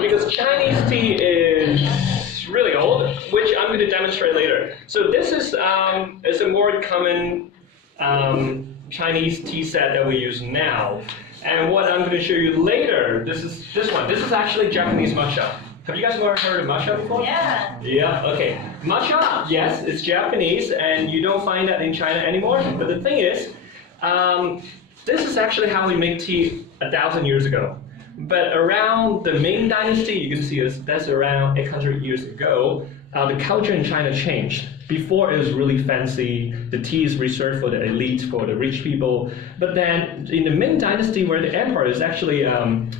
Because Chinese tea is really old, which I'm going to demonstrate later. So this is a more common Chinese tea set that we use now. And what I'm going to show you later, this one. This is actually Japanese matcha. Have you guys ever heard of matcha before? Yeah. Yeah, okay. Matcha, yes, it's Japanese, and you don't find that in China anymore. But the thing is, this is actually how we make tea 1,000 years ago. But around the Ming Dynasty, you can see that's around 800 years ago, the culture in China changed. Before it was really fancy, the tea is reserved for the elite, for the rich people. But then in the Ming Dynasty, where the emperor is actually,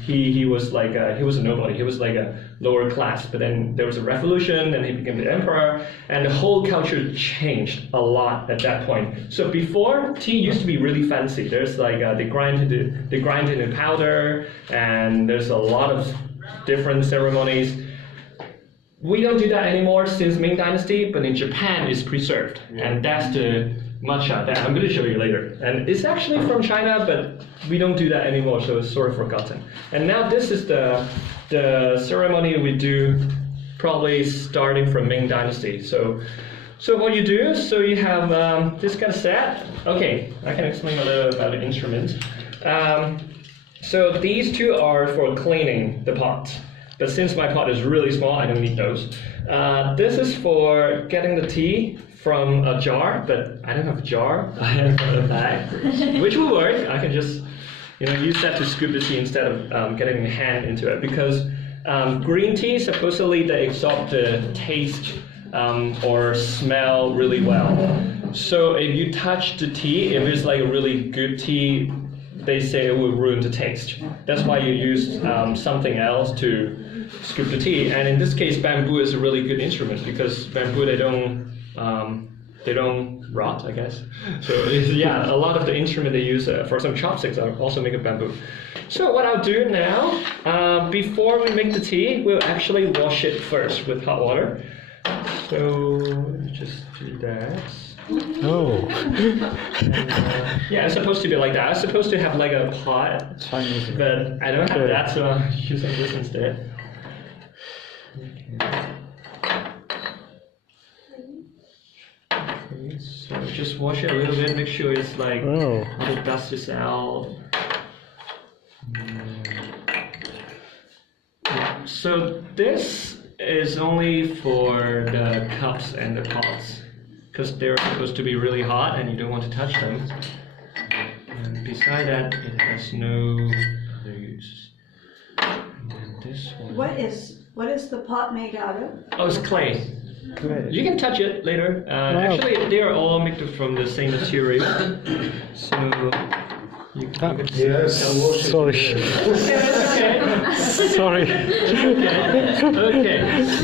he was a nobody, he was like a lower class. But then there was a revolution, and he became the emperor, and the whole culture changed a lot at that point. So before, tea used to be really fancy. There's like they grind it in powder, and there's a lot of different ceremonies. We don't do that anymore since Ming Dynasty, but in Japan it's preserved. Yeah. And that's the matcha that I'm going to show you later. And it's actually from China, but we don't do that anymore, so it's sort of forgotten. And now this is the ceremony we do probably starting from Ming Dynasty. So what you do, so you have this kind of set. Okay, I can explain a little about the instruments. So these two are for cleaning the pot. But since my pot is really small, I don't need those. This is for getting the tea from a jar, but I don't have a jar. I have a bag, which will work. I can just use that to scoop the tea instead of getting my hand into it. Because green tea, supposedly they absorb the taste or smell really well. So if you touch the tea, if it's like a really good tea, they say it will ruin the taste. That's why you use something else to scoop the tea. And in this case, bamboo is a really good instrument because bamboo they don't rot, I guess. So yeah, a lot of the instrument they use for some chopsticks are also made of bamboo. So what I'll do now, before we make the tea, we'll actually wash it first with hot water. So just do that. Oh. Yeah, it's supposed to be like that. It's supposed to have like a pot, Chinese. but I don't have that, so I'm using this instead. Okay, so just wash it a little bit, make sure it's like all the dust is out. Yeah, so this is only for the cups and the pots, because they're supposed to be really hot and you don't want to touch them. And beside that, it has no other use. And then this one. What is the pot made out of? Oh, it's clay. Clay. You can touch it later. Actually, they are all made from the same material. So you can yes. Sorry. Okay. Sorry. Okay.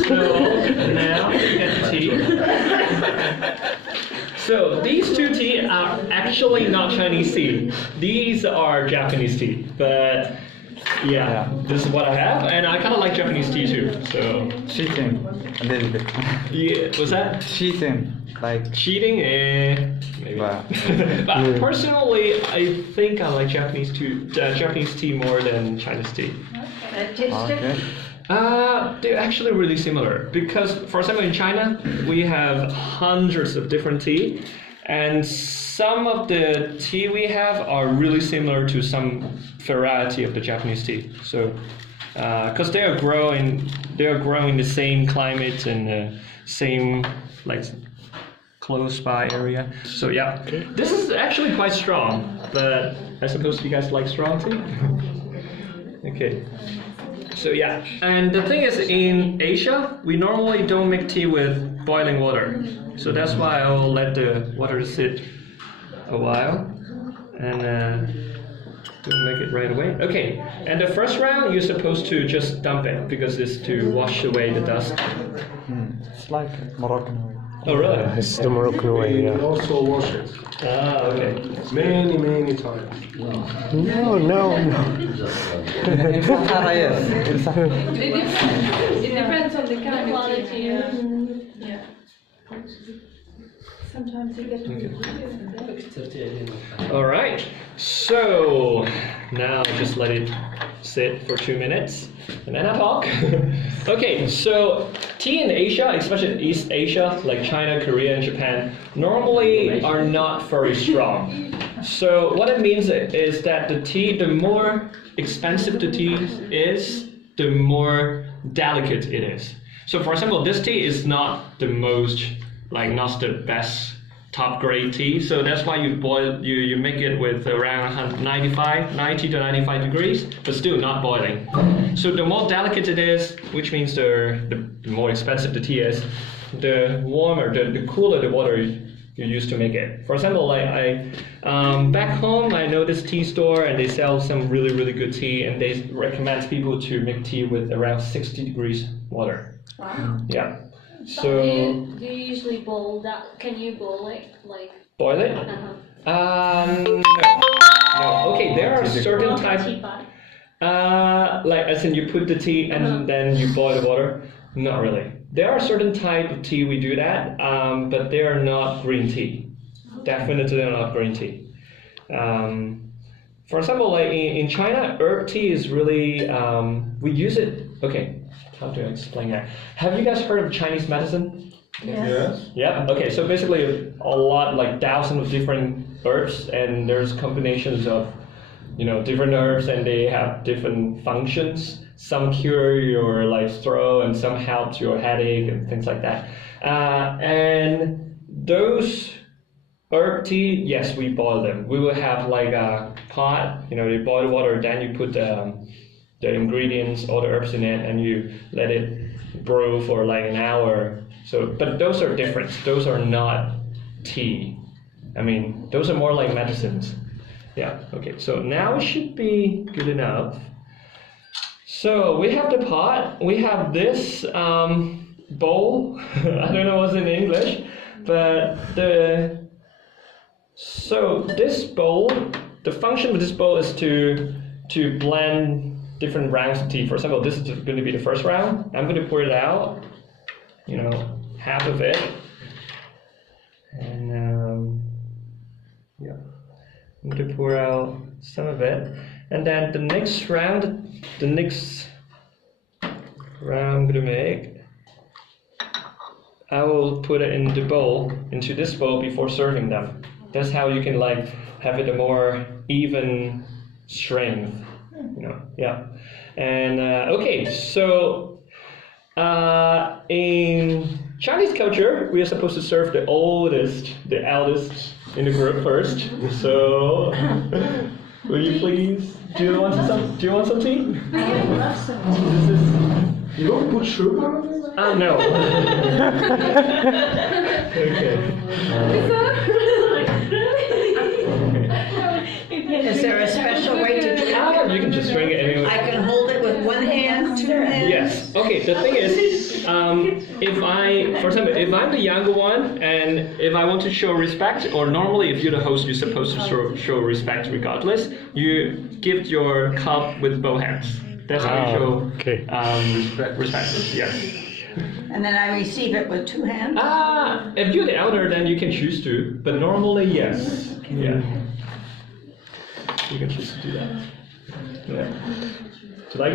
So now you get the tea. So these two tea are actually not Chinese tea. These are Japanese tea. But yeah, this is what I have, and I kind of like Japanese tea too. So Cheating a little bit. yeah, was that Cheating, like cheating? Maybe. But Personally, I think I like Japanese tea more than Chinese tea. okay. They're actually really similar because, for example, in China we have hundreds of different tea, and some of the tea we have are really similar to some variety of the Japanese tea. So, because they are growing in the same climate and the same like close by area. So yeah, this is actually quite strong, but I suppose you guys like strong tea. Okay. So yeah, and the thing is, in Asia, we normally don't make tea with boiling water. So that's why I will let the water sit a while, and don't make it right away. Okay, and the first round, you're supposed to just dump it, because it's to wash away the dust. It's like Moroccan way. Oh really? It's the Moroccan way, We yeah. also wash it Ah, okay. many times. No. It depends on the kind of quality. Yeah. Sometimes you get All right. So now just let it sit for 2 minutes, and then I talk. Okay. So tea in Asia, especially in East Asia, like China, Korea, and Japan, normally are not very strong. So what it means is that the tea, the more expensive the tea is, the more delicate it is. So for example, this tea is not the most, like not the best top grade tea. So that's why you boil, you make it with around 90 to 95 degrees, but still not boiling. So the more delicate it is, which means the more expensive the tea is, the warmer, the cooler the water you use to make it. For example, like back home, I know this tea store and they sell some really good tea, and they recommend people to make tea with around 60 degrees water. Wow. Yeah. So So do you usually boil that? Can you boil it like? boil it? No. Okay, there are certain types. Like as in you put the tea and then you boil the water. Not really. There are certain type of tea we do that, but they are not green tea. Definitely not green tea. For example, like in China, herb tea is really we use it. Okay, how do I explain that? Have you guys heard of Chinese medicine? Yes. Yeah. Okay. So basically, a lot like thousands of different herbs, and there's combinations of, different herbs, and they have different functions. Some cure your like throat, and some help your headache and things like that. And those herb tea, yes, we boil them. We will have like a pot. You boil the water, then you put the ingredients, all the herbs in it, and you let it brew for like an hour. So, but those are different. Those are not tea. I mean, those are more like medicines. Yeah. Okay. So now it should be good enough. So we have the pot. We have this bowl. I don't know what's in English, but this bowl. The function of this bowl is to blend different rounds of tea. For example, this is going to be the first round. I'm going to pour it out. Half of it, and yeah, I'm going to pour out some of it, and then the next round I'm going to make, I will put it into this bowl before serving them. That's how you can like have it a more even strength, yeah. And okay, so in Chinese culture, we are supposed to serve the eldest in the group first. So, will you please? Do you want some tea? I would love some tea. You don't put sugar on it? No. Okay. Is there a special way to drink it? You can just drink it anyway. I can hold it with one hand, 2 hands? Yes. Okay. The thing is, for example, if I'm the younger one and if I want to show respect, or normally if you're the host, you're supposed to show respect regardless. You give your cup with both hands. That's how you show respect. Yes. And then I receive it with 2 hands? If you're the elder, then you can choose to. But normally, yes. Yeah. You can choose to do that. Yeah.